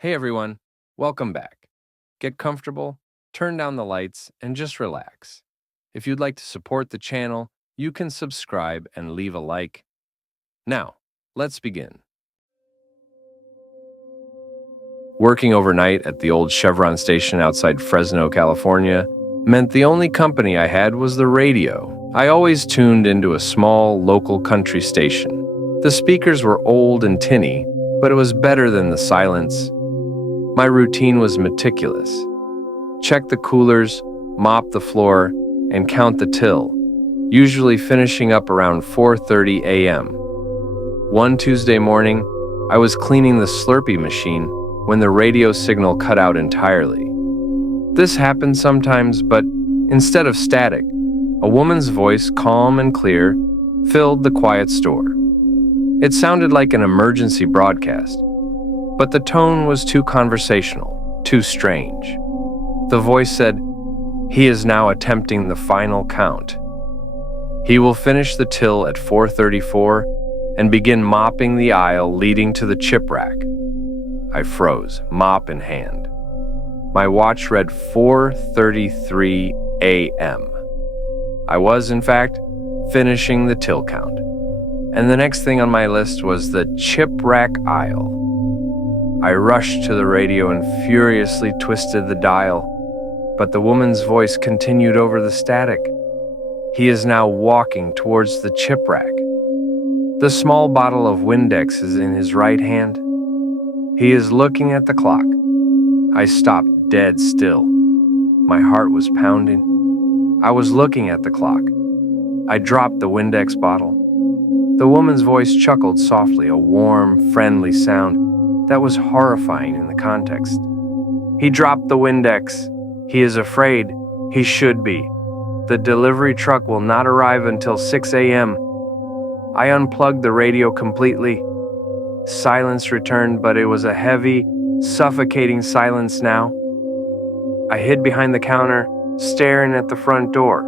Hey everyone, welcome back. Get comfortable, turn down the lights, and just relax. If you'd like to support the channel, you can subscribe and leave a like. Now, let's begin. Working overnight at the old Chevron station outside Fresno, California, meant the only company I had was the radio. I always tuned into a small, local country station. The speakers were old and tinny, but it was better than the silence. My routine was meticulous. Check the coolers, mop the floor, and count the till, usually finishing up around 4:30 a.m. One Tuesday morning, I was cleaning the Slurpee machine when the radio signal cut out entirely. This happened sometimes, but instead of static, a woman's voice, calm and clear, filled the quiet store. It sounded like an emergency broadcast, but the tone was too conversational, too strange. The voice said, "He is now attempting the final count. He will finish the till at 4:34 and begin mopping the aisle leading to the chip rack." I froze, mop in hand. My watch read 4:33 a.m. I was, in fact, finishing the till count. And the next thing on my list was the chip rack aisle. I rushed to the radio and furiously twisted the dial, but the woman's voice continued over the static. "He is now walking towards the chip rack. The small bottle of Windex is in his right hand. He is looking at the clock." I stopped dead still. My heart was pounding. I was looking at the clock. I dropped the Windex bottle. The woman's voice chuckled softly, a warm, friendly sound that was horrifying in the context. "He dropped the Windex. He is afraid. He should be. The delivery truck will not arrive until 6 a.m. I unplugged the radio completely. Silence returned, but it was a heavy, suffocating silence now. I hid behind the counter, staring at the front door.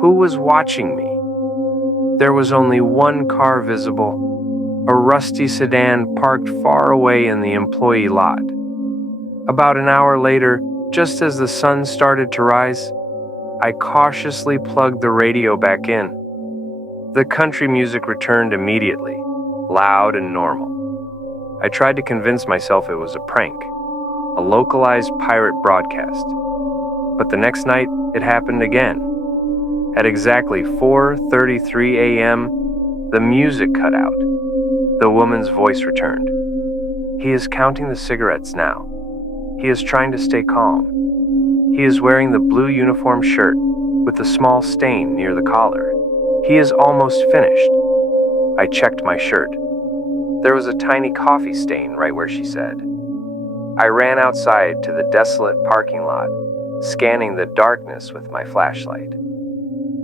Who was watching me? There was only one car visible, a rusty sedan parked far away in the employee lot. About an hour later, just as the sun started to rise, I cautiously plugged the radio back in. The country music returned immediately, loud and normal. I tried to convince myself it was a prank, a localized pirate broadcast. But the next night, it happened again. At exactly 4:33 a.m., the music cut out. The woman's voice returned. "He is counting the cigarettes now. He is trying to stay calm. He is wearing the blue uniform shirt with a small stain near the collar. He is almost finished." I checked my shirt. There was a tiny coffee stain right where she said. I ran outside to the desolate parking lot, scanning the darkness with my flashlight.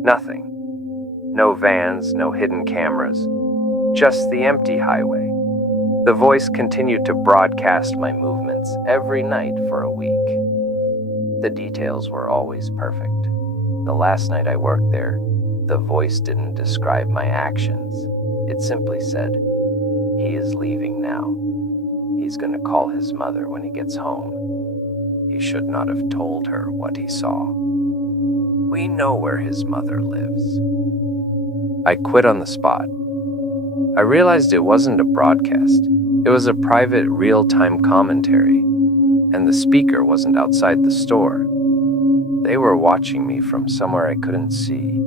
Nothing. No vans, no hidden cameras. Just the empty highway. The voice continued to broadcast my movements every night for a week. The details were always perfect. The last night I worked there, the voice didn't describe my actions. It simply said, "He is leaving now. He's going to call his mother when he gets home. He should not have told her what he saw. We know where his mother lives." I quit on the spot. I realized it wasn't a broadcast. It was a private, real-time commentary, and the speaker wasn't outside the store. They were watching me from somewhere I couldn't see,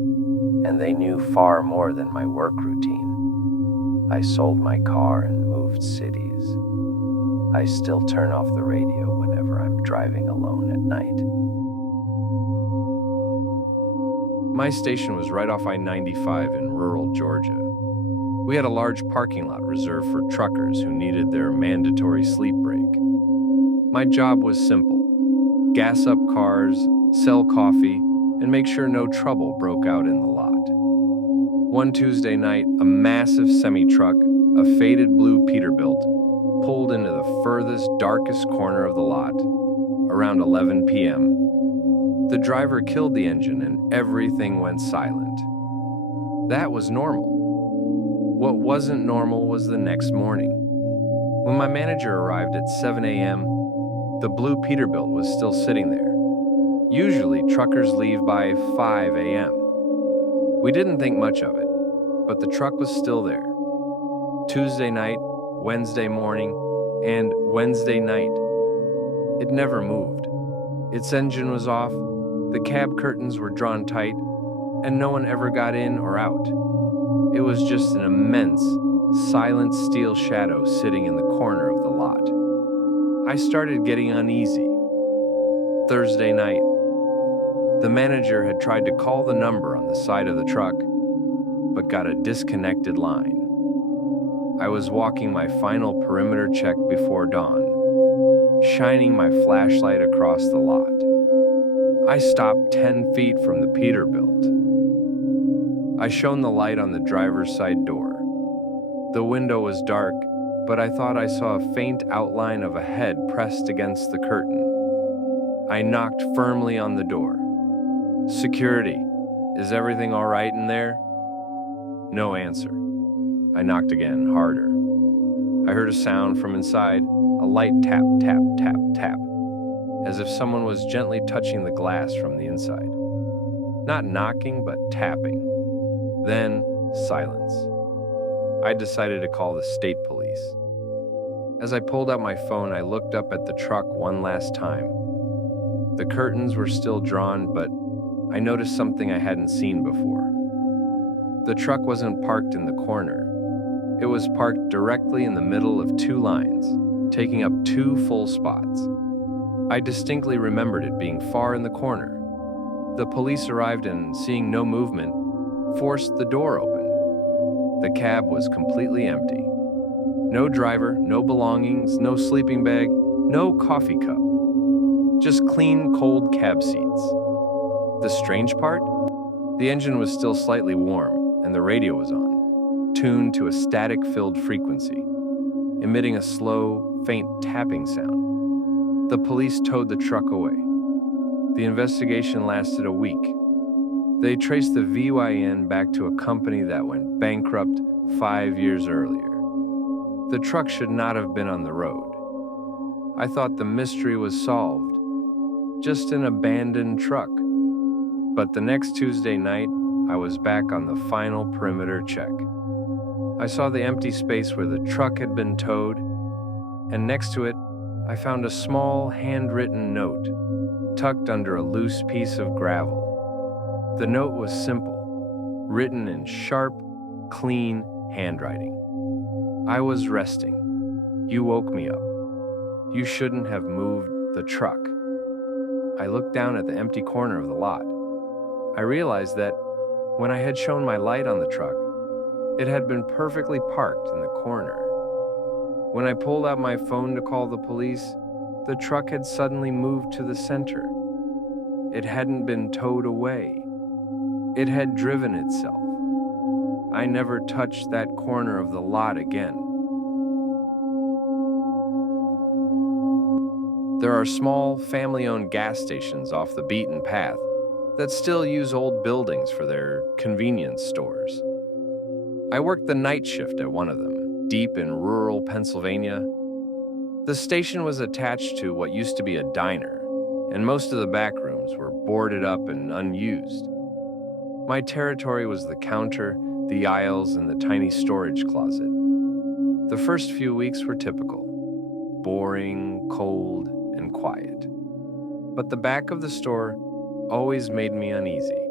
and they knew far more than my work routine. I sold my car and moved cities. I still turn off the radio whenever I'm driving alone at night. My station was right off I-95 in rural Georgia. We had a large parking lot reserved for truckers who needed their mandatory sleep break. My job was simple: gas up cars, sell coffee, and make sure no trouble broke out in the lot. One Tuesday night, a massive semi-truck, a faded blue Peterbilt, pulled into the furthest, darkest corner of the lot around 11 p.m. The driver killed the engine and everything went silent. That was normal. What wasn't normal was the next morning. When my manager arrived at 7 a.m., the blue Peterbilt was still sitting there. Usually, truckers leave by 5 a.m. We didn't think much of it, but the truck was still there. Tuesday night, Wednesday morning, and Wednesday night. It never moved. Its engine was off, the cab curtains were drawn tight, and no one ever got in or out. It was just an immense, silent steel shadow sitting in the corner of the lot. I started getting uneasy. Thursday night. The manager had tried to call the number on the side of the truck, but got a disconnected line. I was walking my final perimeter check before dawn, shining my flashlight across the lot. I stopped 10 feet from the Peterbilt. I shone the light on the driver's side door. The window was dark, but I thought I saw a faint outline of a head pressed against the curtain. I knocked firmly on the door. "Security, is everything all right in there?" No answer. I knocked again, harder. I heard a sound from inside, a light tap, tap, tap, tap, as if someone was gently touching the glass from the inside. Not knocking, but tapping. Then, silence. I decided to call the state police. As I pulled out my phone, I looked up at the truck one last time. The curtains were still drawn, but I noticed something I hadn't seen before. The truck wasn't parked in the corner. It was parked directly in the middle of two lines, taking up 2 full spots. I distinctly remembered it being far in the corner. The police arrived and, seeing no movement, forced the door open. The cab was completely empty. No driver, no belongings, no sleeping bag, no coffee cup. Just clean, cold cab seats. The strange part? The engine was still slightly warm, and the radio was on, tuned to a static-filled frequency, emitting a slow, faint tapping sound. The police towed the truck away. The investigation lasted a week. They traced the VYN back to a company that went bankrupt 5 years earlier. The truck should not have been on the road. I thought the mystery was solved. Just an abandoned truck. But the next Tuesday night, I was back on the final perimeter check. I saw the empty space where the truck had been towed, and next to it, I found a small handwritten note tucked under a loose piece of gravel. The note was simple, written in sharp, clean handwriting. I was resting. You woke me up. You shouldn't have moved the truck. I looked down at the empty corner of the lot. I realized that when I had shone my light on the truck, it had been perfectly parked in the corner. When I pulled out my phone to call the police, the truck had suddenly moved to the center. It hadn't been towed away. It had driven itself. I never touched that corner of the lot again. There are small, family-owned gas stations off the beaten path that still use old buildings for their convenience stores. I worked the night shift at one of them, deep in rural Pennsylvania. The station was attached to what used to be a diner, and most of the back rooms were boarded up and unused. My territory was the counter, the aisles, and the tiny storage closet. The first few weeks were typical. Boring, cold, and quiet. But the back of the store always made me uneasy.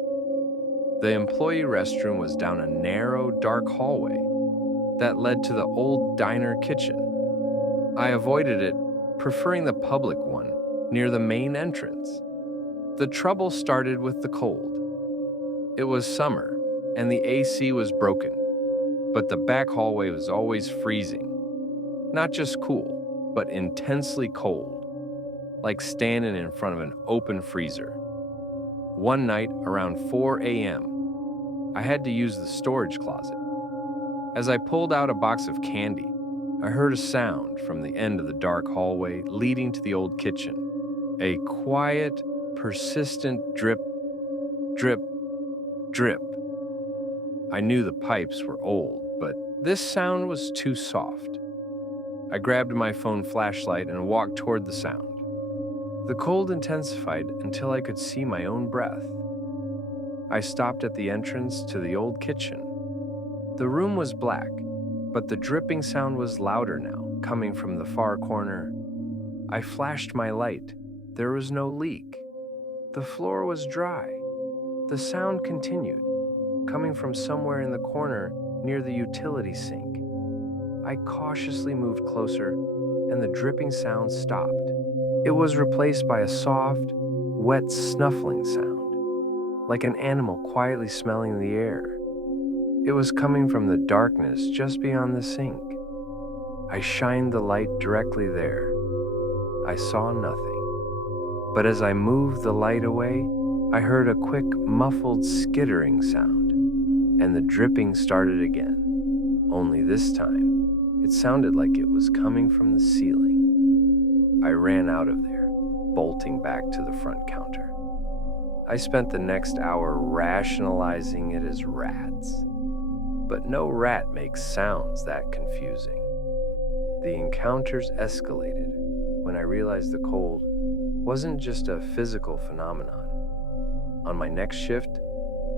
The employee restroom was down a narrow, dark hallway that led to the old diner kitchen. I avoided it, preferring the public one near the main entrance. The trouble started with the cold. It was summer, and the AC was broken, but the back hallway was always freezing. Not just cool, but intensely cold, like standing in front of an open freezer. One night, around 4 a.m., I had to use the storage closet. As I pulled out a box of candy, I heard a sound from the end of the dark hallway leading to the old kitchen. A quiet, persistent drip, drip, drip. I knew the pipes were old, but this sound was too soft. I grabbed my phone flashlight and walked toward the sound. The cold intensified until I could see my own breath. I stopped at the entrance to the old kitchen. The room was black, but the dripping sound was louder now, coming from the far corner. I flashed my light. There was no leak. The floor was dry. The sound continued, coming from somewhere in the corner near the utility sink. I cautiously moved closer, and the dripping sound stopped. It was replaced by a soft, wet snuffling sound, like an animal quietly smelling the air. It was coming from the darkness just beyond the sink. I shined the light directly there. I saw nothing. But as I moved the light away, I heard a quick, muffled skittering sound, and the dripping started again. Only this time, it sounded like it was coming from the ceiling. I ran out of there, bolting back to the front counter. I spent the next hour rationalizing it as rats. But no rat makes sounds that confusing. The encounters escalated when I realized the cold wasn't just a physical phenomenon. On my next shift,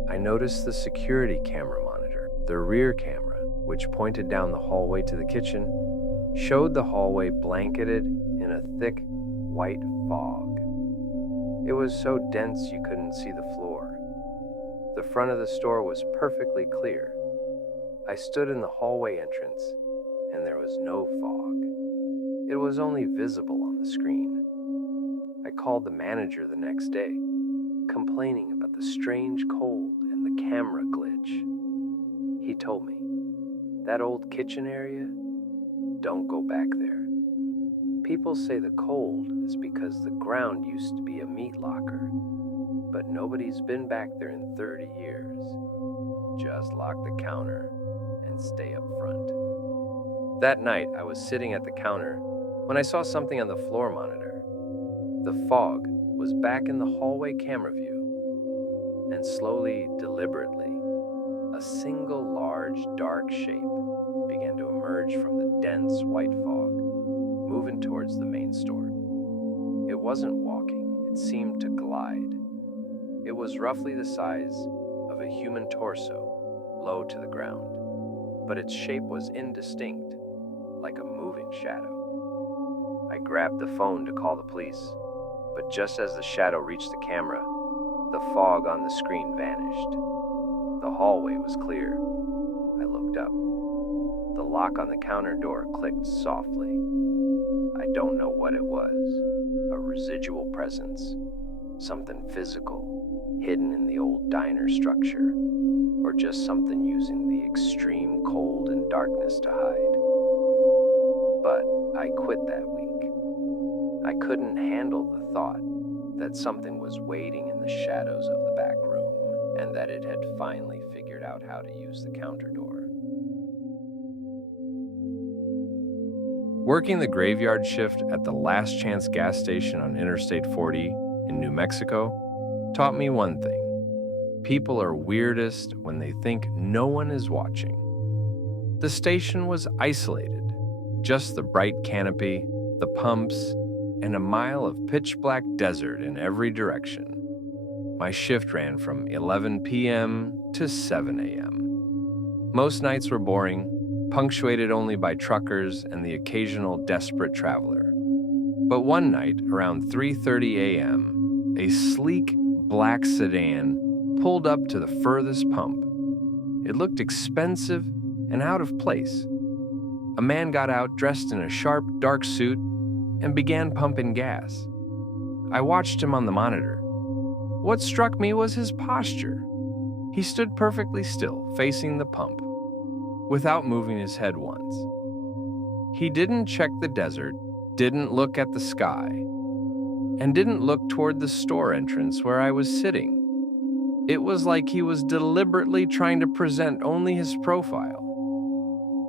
I noticed the security camera monitor. The rear camera, which pointed down the hallway to the kitchen, showed the hallway blanketed in a thick, white fog. It was so dense you couldn't see the floor. The front of the store was perfectly clear. I stood in the hallway entrance, and there was no fog. It was only visible on the screen. I called the manager the next day, complaining about the strange cold and the camera glitch. He told me, "That old kitchen area? Don't go back there. People say the cold is because the ground used to be a meat locker, but nobody's been back there in 30 years. Just lock the counter and stay up front." That night, I was sitting at the counter when I saw something on the floor monitor. The fog was back in the hallway camera view, and slowly, deliberately, a single large, dark shape began to emerge from the dense white fog, moving towards the main store. It wasn't walking, it seemed to glide. It was roughly the size of a human torso, low to the ground, but its shape was indistinct, like a moving shadow. I grabbed the phone to call the police, but just as the shadow reached the camera, the fog on the screen vanished. The hallway was clear. I looked up. The lock on the counter door clicked softly. I don't know what it was, a residual presence, something physical, hidden in the old diner structure, or just something using the extreme cold and darkness to hide. But I quit that week. I couldn't handle the thought that something was waiting in the shadows of the back room, and that it had finally figured out how to use the counter door. Working the graveyard shift at the Last Chance gas station on Interstate 40 in New Mexico taught me one thing. People are weirdest when they think no one is watching. The station was isolated, just the bright canopy, the pumps, and a mile of pitch-black desert in every direction. My shift ran from 11 p.m. to 7 a.m. Most nights were boring, punctuated only by truckers and the occasional desperate traveler. But one night, around 3:30 a.m., a sleek, black sedan pulled up to the furthest pump. It looked expensive and out of place. A man got out dressed in a sharp, dark suit and began pumping gas. I watched him on the monitor. What struck me was his posture. He stood perfectly still, facing the pump, without moving his head once. He didn't check the desert, didn't look at the sky, and didn't look toward the store entrance where I was sitting. It was like he was deliberately trying to present only his profile.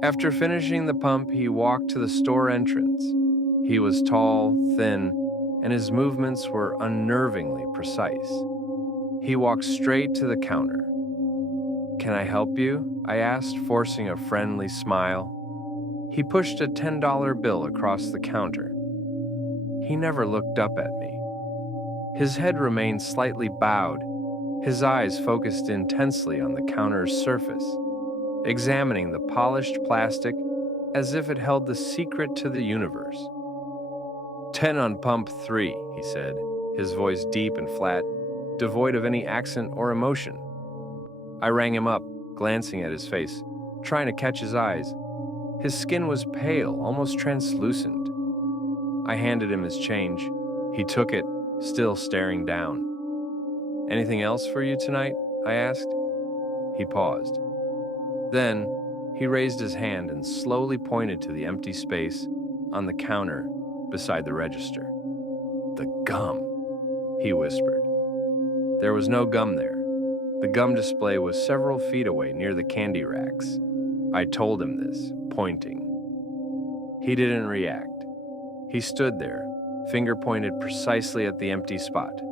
After finishing the pump, he walked to the store entrance. He was tall, thin, and his movements were unnervingly precise. He walked straight to the counter. "Can I help you?" I asked, forcing a friendly smile. He pushed a $10 bill across the counter. He never looked up at me. His head remained slightly bowed, his eyes focused intensely on the counter's surface, examining the polished plastic as if it held the secret to the universe. 10 on pump 3, he said, his voice deep and flat, devoid of any accent or emotion. I rang him up, glancing at his face, trying to catch his eyes. His skin was pale, almost translucent. I handed him his change. He took it, still staring down. "Anything else for you tonight?" I asked. He paused. Then, he raised his hand and slowly pointed to the empty space on the counter beside the register. "The gum," he whispered. There was no gum there. The gum display was several feet away near the candy racks. I told him this, pointing. He didn't react. He stood there, finger pointed precisely at the empty spot.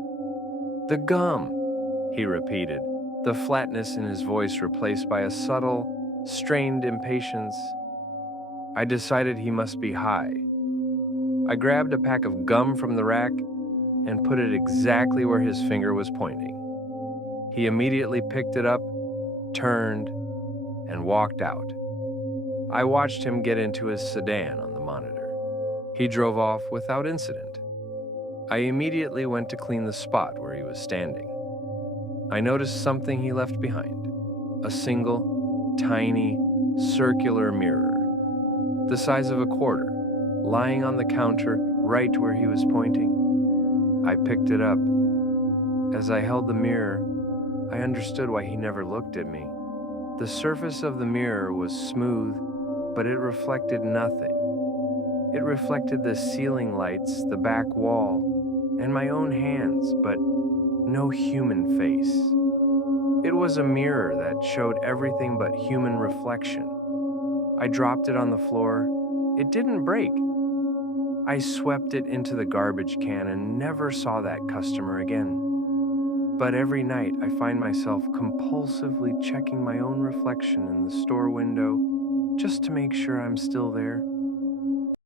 "The gum," he repeated, the flatness in his voice replaced by a subtle, strained impatience. I decided he must be high. I grabbed a pack of gum from the rack and put it exactly where his finger was pointing. He immediately picked it up, turned, and walked out. I watched him get into his sedan on the monitor. He drove off without incident. I immediately went to clean the spot where he was standing. I noticed something he left behind, a single, tiny, circular mirror, the size of a quarter, lying on the counter right where he was pointing. I picked it up. As I held the mirror, I understood why he never looked at me. The surface of the mirror was smooth, but it reflected nothing. It reflected the ceiling lights, the back wall, and my own hands, but no human face. It was a mirror that showed everything but human reflection. I dropped it on the floor. It didn't break. I swept it into the garbage can and never saw that customer again. But every night I find myself compulsively checking my own reflection in the store window just to make sure I'm still there.